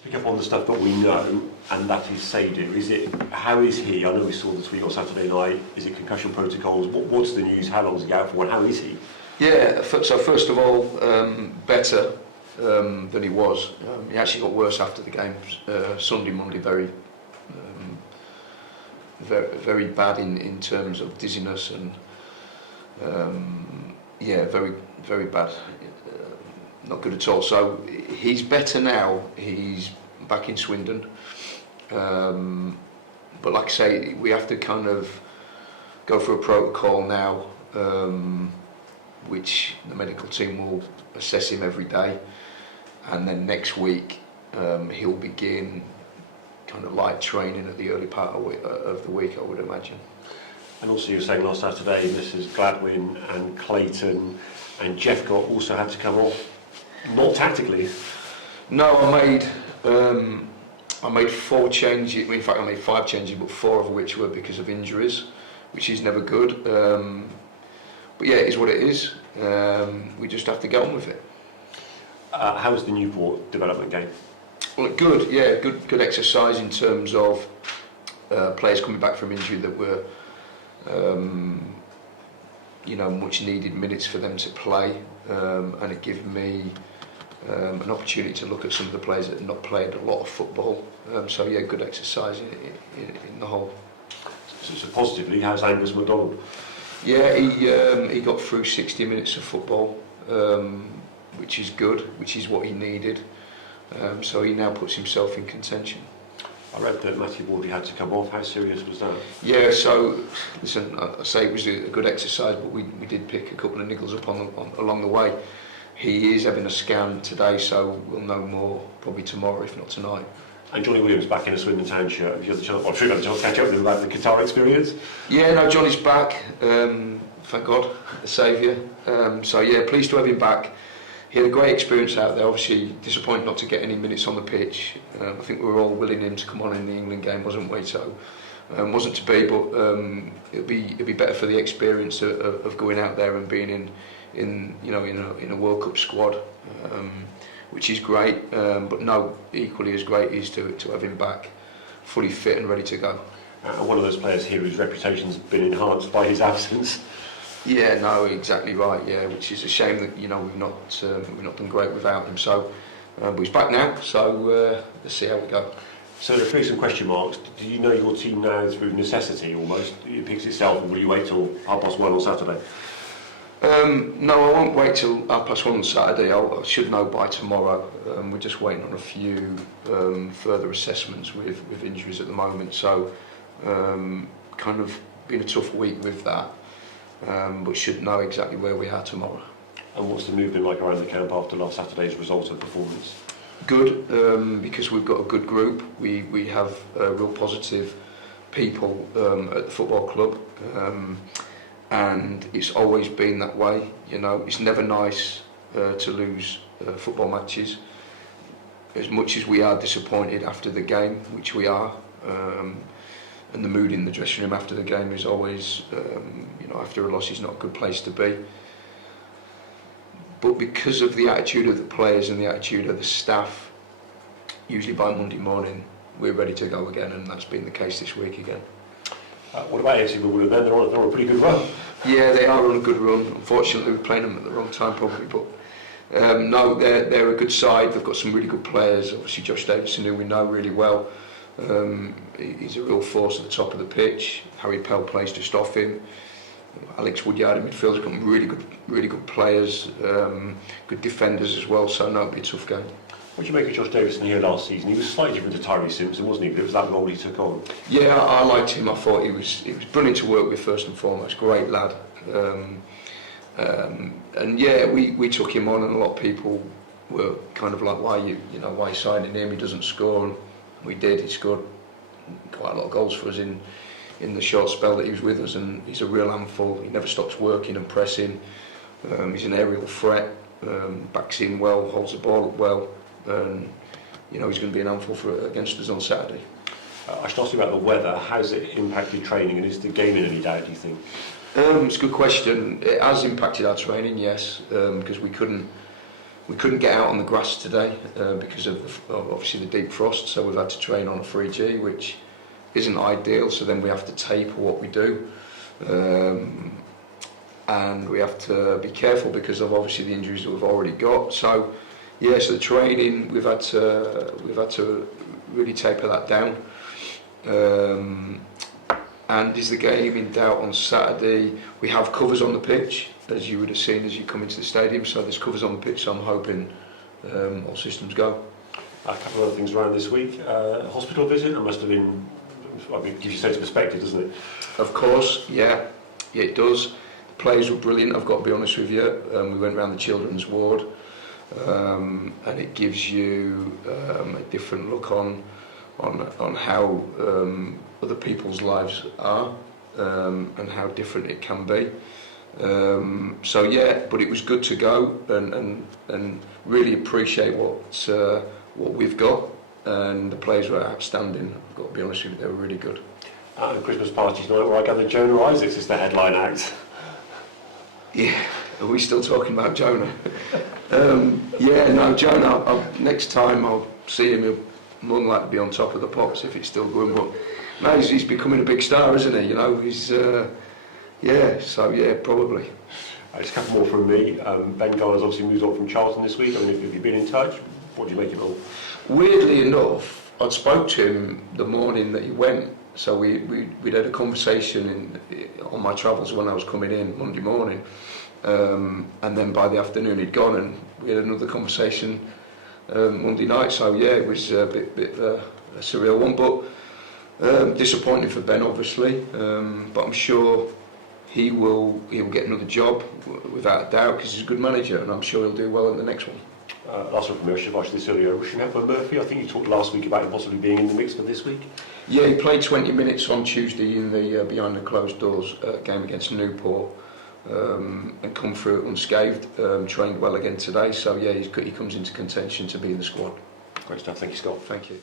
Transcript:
To pick up on the stuff that we know, and that is Seydu, how is he? I know we saw the tweet on Saturday night. Is it concussion protocols? What's the news? How long is he out for? And how is he? Yeah, so first of all, better than he was. He actually got worse after the game. Sunday, Monday, very bad in terms of dizziness and very bad. Not good at all. So he's better now. He's back in Swindon. But like I say, we have to kind of go through a protocol now, which the medical team will assess him every day. And then next week, he'll begin kind of light training at the early part of the week, I would imagine. And also you were saying last Saturday, Mrs. Gladwin and Clayton and Jeffcott also had to come off. Not tactically. No, I made 4 changes. In fact, I made 5 changes, but 4 of which were because of injuries, which is never good. But yeah, it is what it is. We just have to get on with it. How was the Newport development game? Well, good. Yeah, good exercise in terms of players coming back from injury that were, much needed minutes for them to play, and it gave me an opportunity to look at some of the players that had not played a lot of football. So yeah, good exercise in the whole. So positively, how's Angus MacDonald? Yeah, he got through 60 minutes of football, which is good, which is what he needed. So he now puts himself in contention. I read that Matthew Wardley had to come off. How serious was that? Yeah, so listen, I say it was a good exercise, but we did pick a couple of niggles up along the way. He is having a scan today, so we'll know more probably tomorrow, if not tonight. And Johnny Williams back in a Swindon Town shirt. Have you had the chance? I'm sure you had the chance to catch up with him about the Qatar experience. Yeah, no, Johnny's back. Thank God, the saviour. So yeah, pleased to have him back. He had a great experience out there. Obviously, disappointed not to get any minutes on the pitch. I think we were all willing him to come on in the England game, wasn't we? So wasn't to be, but it'll be better for the experience of going out there and being in a World Cup squad, which is great. But no, equally as great is to have him back, fully fit and ready to go. And one of those players here whose reputation's been enhanced by his absence. Yeah, no, exactly right. Yeah, which is a shame that we've not done great without him. So, but he's back now. So let's see how we go. So there are some question marks. Do you know your team now through necessity almost? It picks itself, and will you wait till 1:30 on Saturday? No, I won't wait till 1:30 on Saturday. I should know by tomorrow. We're just waiting on a few further assessments with injuries at the moment. So, kind of been a tough week with that. But should know exactly where we are tomorrow. And what's the movement like around the camp after last Saturday's result and performance? Good, because we've got a good group. We have real positive people at the football club, and it's always been that way. It's never nice to lose football matches. As much as we are disappointed after the game, which we are. And the mood in the dressing room after the game is always, after a loss is not a good place to be. But because of the attitude of the players and the attitude of the staff, usually by Monday morning, we're ready to go again, and that's been the case this week again. What about AFC Wimbledon then? They're on a pretty good run. Yeah, they are on a good run. Unfortunately, we're playing them at the wrong time probably, but no, they're a good side. They've got some really good players. Obviously, Josh Davison, who we know really well. He's a real force at the top of the pitch. Harry Pell plays just off him. Alex Woodyard in midfield has got really good players, good defenders as well. So no, it'll be a tough game. What do you make of Josh Davison here last season? He was slightly different to Tyree Simpson, wasn't he? But it was that role he took on. Yeah, I liked him. I thought he was brilliant to work with first and foremost. Great lad. And yeah, we took him on, and a lot of people were kind of like, why you signing him? He doesn't score. And we did. He scored quite a lot of goals for us in the short spell that he was with us, and he's a real handful. He never stops working and pressing. He's an aerial threat, backs in well, holds the ball up well, and he's going to be an handful against us on Saturday. I should ask you about the weather. How's it impacted training, and is the game in any doubt, do you think? It's a good question. It has impacted our training, yes, because we couldn't We couldn't get out on the grass today because of obviously the deep frost, so we've had to train on a 3G, which isn't ideal. So then we have to taper what we do, and we have to be careful because of obviously the injuries that we've already got. So yeah, so the training we've had to really taper that down. And is the game in doubt on Saturday? We have covers on the pitch, as you would have seen as you come into the stadium. So there's covers on the pitch. So I'm hoping all systems go. A couple of other things around this week. Hospital visit. It must have been. I mean, it gives you a sense of perspective, doesn't it? Of course, yeah, it does. The players were brilliant. I've got to be honest with you. We went around the children's ward, and it gives you a different look on how other people's lives are, and how different it can be. So yeah, but it was good to go and really appreciate what we've got, and the players were outstanding. I've got to be honest with you, they were really good. Christmas party tonight, where I gather Jonah Isaacs is the headline act. Yeah, are we still talking about Jonah? Yeah, no, Jonah. Next time I'll see him, he'll more than likely be on top of the pops if it's still going. But no, he's becoming a big star, isn't he? You know, he's yeah. So yeah, probably. Just a couple more from me. Ben Garner's obviously moved on from Charlton this week. I mean, have you been in touch? What do you make of it all? Weirdly enough, I'd spoke to him the morning that he went. So we'd had a conversation on my travels when I was coming in Monday morning, and then by the afternoon he'd gone, and we had another conversation Monday night. So yeah, it was a bit of a surreal one, but disappointing for Ben obviously. But I'm sure he will get another job without a doubt, because he's a good manager, and I'm sure he'll do well in the next one. Last one from me, I should have asked this earlier. Rushing Murphy, I think you talked last week about him possibly being in the mix for this week. Yeah, he played 20 minutes on Tuesday in the behind the closed doors game against Newport, and come through it unscathed. Trained well again today, so yeah, he comes into contention to be in the squad. Great stuff, thank you, Scott. Thank you.